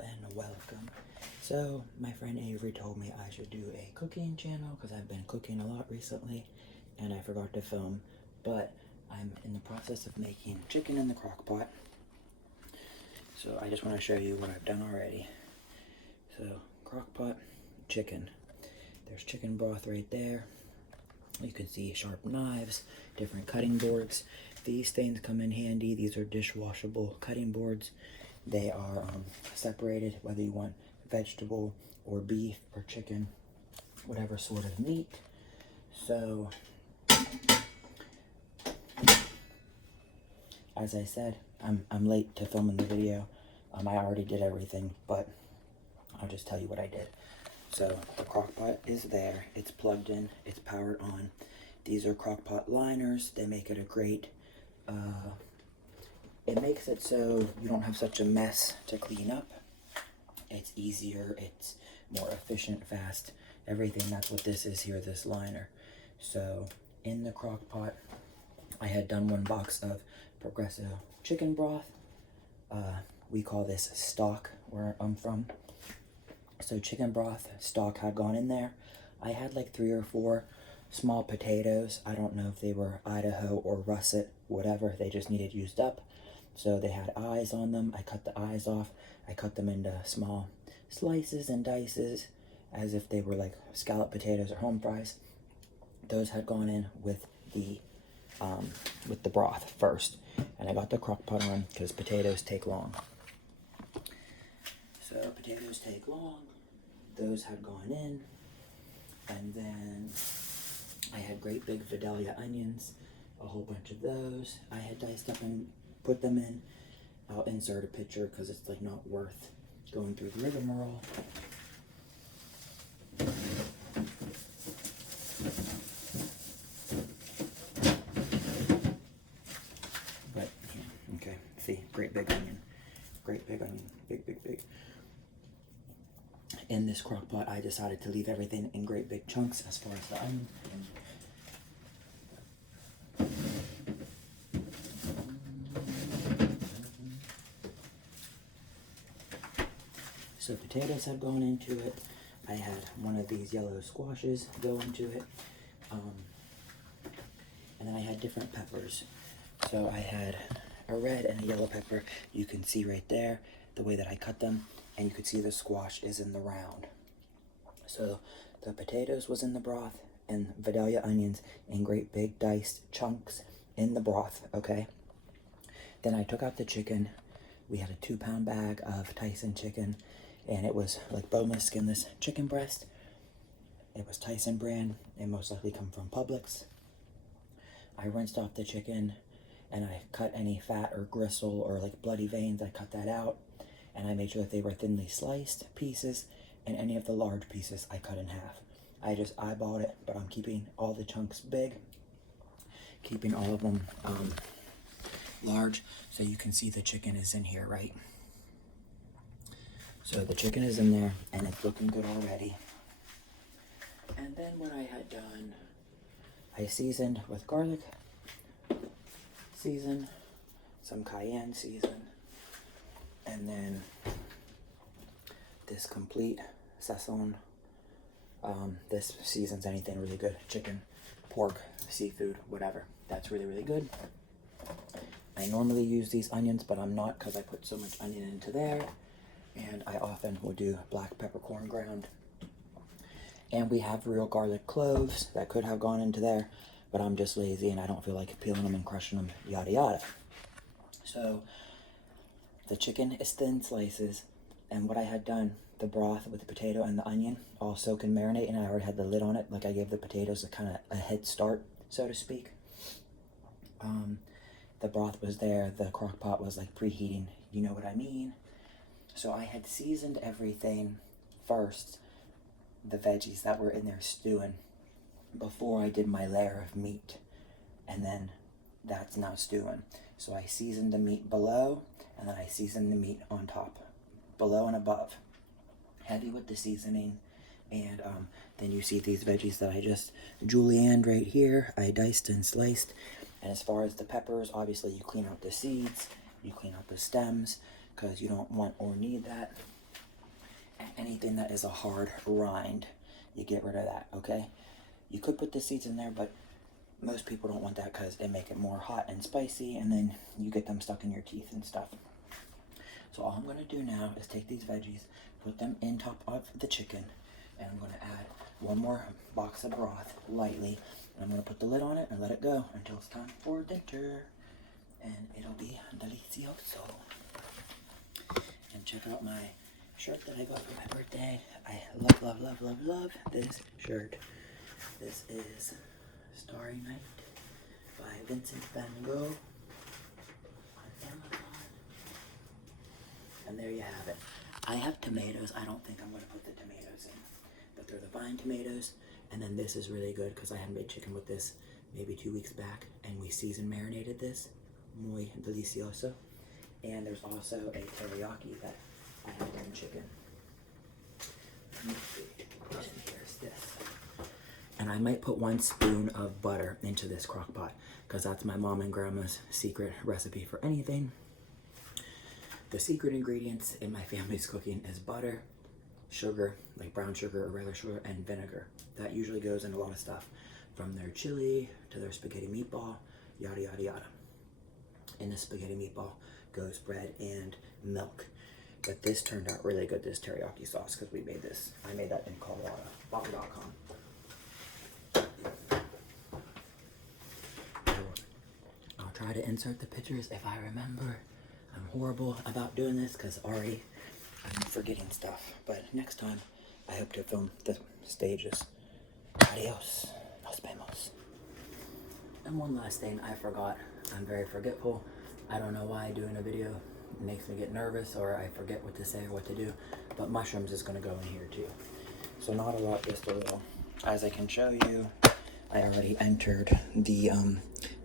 and welcome. So my friend Avery told me I should do a cooking channel because I've been cooking a lot recently and I forgot to film, but I'm in the process of making chicken in the crock pot. So I just want to show you what I've done already. So crock pot, chicken. There's chicken broth right there. You can see sharp knives, different cutting boards. These things come in handy. These are dishwashable cutting boards. They are separated, whether you want vegetable or beef or chicken, whatever sort of meat. So, as I said, I'm late to filming the video. I already did everything, but I'll just tell you what I did. So the crock pot is there. It's plugged in. It's powered on. These are crock pot liners. They make it a great. It makes it so you don't have such a mess to clean up. It's easier. It's more efficient, fast. Everything. That's what this is here. This liner. So in the crock pot, I had done 1 box of Progresso chicken broth. We call this stock where I'm from. So chicken broth, stock had gone in there. I had like 3 or 4 small potatoes. I don't know if they were Idaho or russet, whatever. They just needed used up. So they had eyes on them. I cut the eyes off. I cut them into small slices and dices as if they were like scalloped potatoes or home fries. Those had gone in with the broth first. And I got the crock pot on because potatoes take long. So potatoes take long. Those had gone in. And then I had great big Vidalia onions, a whole bunch of those. I had diced up and put them in. I'll insert a picture because it's like not worth going through the rigmarole. But yeah, okay, see, great big onion. Great big onion, big, big, big. In this crock pot, I decided to leave everything in great big chunks as far as the onion. So potatoes had gone into it. I had one of these yellow squashes go into it. And then I had different peppers. So I had a red and a yellow pepper. You can see right there the way that I cut them. And you can see the squash is in the round. So the potatoes was in the broth and Vidalia onions in great big diced chunks in the broth, okay? Then I took out the chicken. We had a 2-pound bag of Tyson chicken, and it was like boneless, skinless chicken breast. It was Tyson brand. It most likely come from Publix. I rinsed off the chicken, and I cut any fat or gristle or like bloody veins. I cut that out, and I made sure that they were thinly sliced pieces, and any of the large pieces I cut in half. I just eyeballed it, but I'm keeping all the chunks big, keeping all of them large, so you can see the chicken is in here, right? So the chicken is in there, and it's looking good already. And then what I had done, I seasoned with garlic, some cayenne season, and then this complete Sazón. This seasons anything really good. Chicken, pork, seafood, whatever. That's really, really good. I normally use these onions, but I'm not because I put so much onion into there. And I often will do black peppercorn ground. And we have real garlic cloves that could have gone into there, but I'm just lazy and I don't feel like peeling them and crushing them, yada yada. So the chicken is thin slices, and what I had done, the broth with the potato and the onion all soak and marinate, and I already had the lid on it. Like I gave the potatoes a kind of a head start, so to speak. The broth was there. The crock pot was like preheating. You know what I mean? So I had seasoned everything first, the veggies that were in there stewing, before I did my layer of meat. And then that's now stewing. So I seasoned the meat below, and then I seasoned the meat on top, below and above. Heavy with the seasoning. And then you see these veggies that I just julienned right here. I diced and sliced. And as far as the peppers, obviously you clean out the seeds, you clean out the stems, because you don't want or need that. anything that is a hard rind, you get rid of that, okay? You could put the seeds in there, but most people don't want that because it make it more hot and spicy, and then you get them stuck in your teeth and stuff. So all I'm gonna do now is take these veggies, put them in top of the chicken, and I'm gonna add one more box of broth lightly. And I'm gonna put the lid on it and let it go until it's time for dinner, and it'll be delicioso. And check out my shirt that I got for my birthday. I love, love, love, love, love this shirt. This is Starry Night by Vincent van Gogh on Amazon. And there you have it. I have tomatoes. I don't think I'm going to put the tomatoes in, but they're the vine tomatoes. And then this is really good because I had made chicken with this maybe 2 weeks back, and we seasoned marinated this. Muy delicioso. And there's also a teriyaki that I had in chicken. And here's this. And I might put 1 spoon of butter into this crock pot because that's my mom and grandma's secret recipe for anything. The secret ingredients in my family's cooking is butter, sugar, like brown sugar or regular sugar, and vinegar. That usually goes in a lot of stuff, from their chili to their spaghetti meatball, yada, yada, yada. In the spaghetti meatball goes bread and milk. But this turned out really good, this teriyaki sauce, because we made this. I made that in Colorado, Bobby.com. I'll try to insert the pictures if I remember. I'm horrible about doing this because already I'm forgetting stuff. But next time, I hope to film the stages. Adios. Nos vemos. And one last thing I forgot. I'm very forgetful. I don't know why doing a video makes me get nervous or I forget what to say or what to do. But mushrooms is going to go in here too. So not a lot, just a little. As I can show you, I already entered the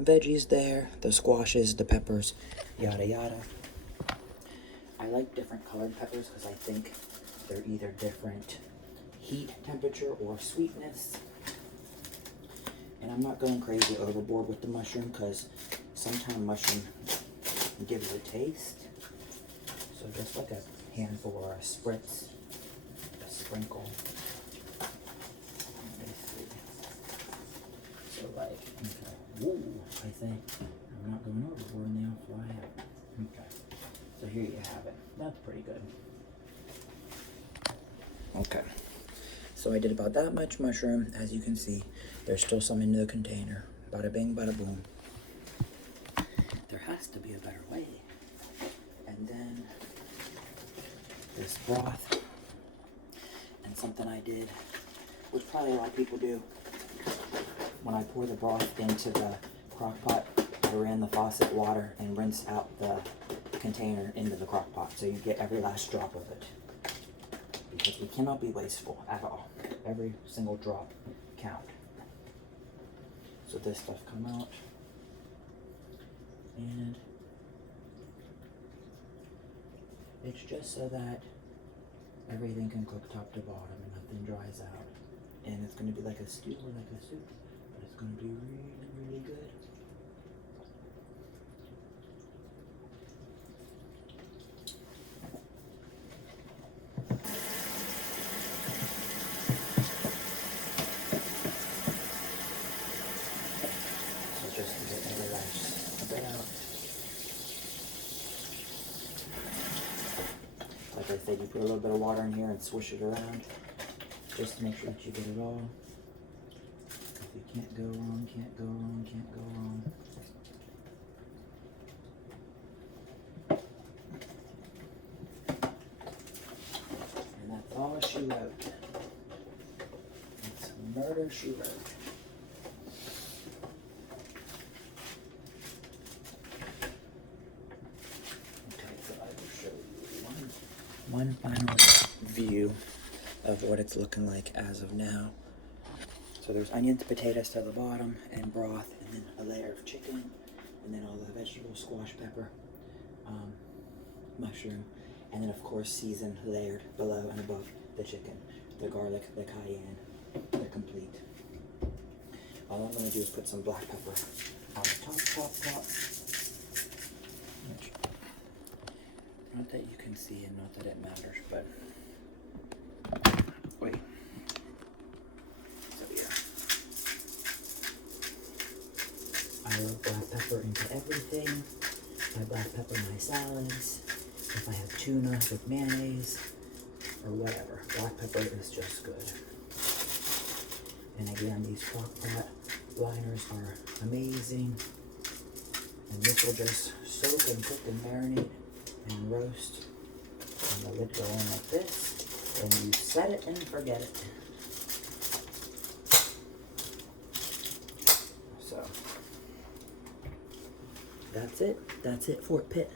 veggies there, the squashes, the peppers, yada yada. I like different colored peppers because I think they're either different heat temperature or sweetness. And I'm not going crazy overboard with the mushroom because sometimes mushroom gives a taste. So just like a handful or a spritz, a sprinkle. So like, okay. Ooh, I think I'm not going overboard and they'll fly out. Okay. So here you have it. That's pretty good. Okay. So I did about that much mushroom. As you can see, there's still some in the container. Bada bing, bada boom. There has to be a better way. And then this broth. And something I did, which probably a lot of people do. When I pour the broth into the crock pot, I ran the faucet water and rinse out the container into the crock pot so you get every last drop of it. Because we cannot be wasteful at all. Every single drop count. So this stuff come out. And it's just so that everything can cook top to bottom and nothing dries out. And it's going to be like a stew or like a soup. But it's going to be really, really good. So just to get every last bit out. Like I said, you put a little bit of water in here and swish it around. Just to make sure that you get it all. If you can't go wrong, can't go wrong, can't go wrong. And that's all she wrote. It's murder she wrote. Okay, so I will show you one final view of what it's looking like as of now. So there's onions, potatoes to the bottom, and broth, and then a layer of chicken, and then all the vegetables, squash, pepper, mushroom, and then of course seasoned, layered below and above the chicken, the garlic, the cayenne, the complete. All I'm gonna do is put some black pepper on the top. Not that you can see and not that it matters, but I love black pepper into everything. I black pepper my salads. If I have tuna with mayonnaise or whatever, black pepper is just good. And again, these crock pot liners are amazing. And this will just soak and cook and marinate and roast. And the lid go on like this. And you set it and forget it. So that's it. That's it, Fort Pitt.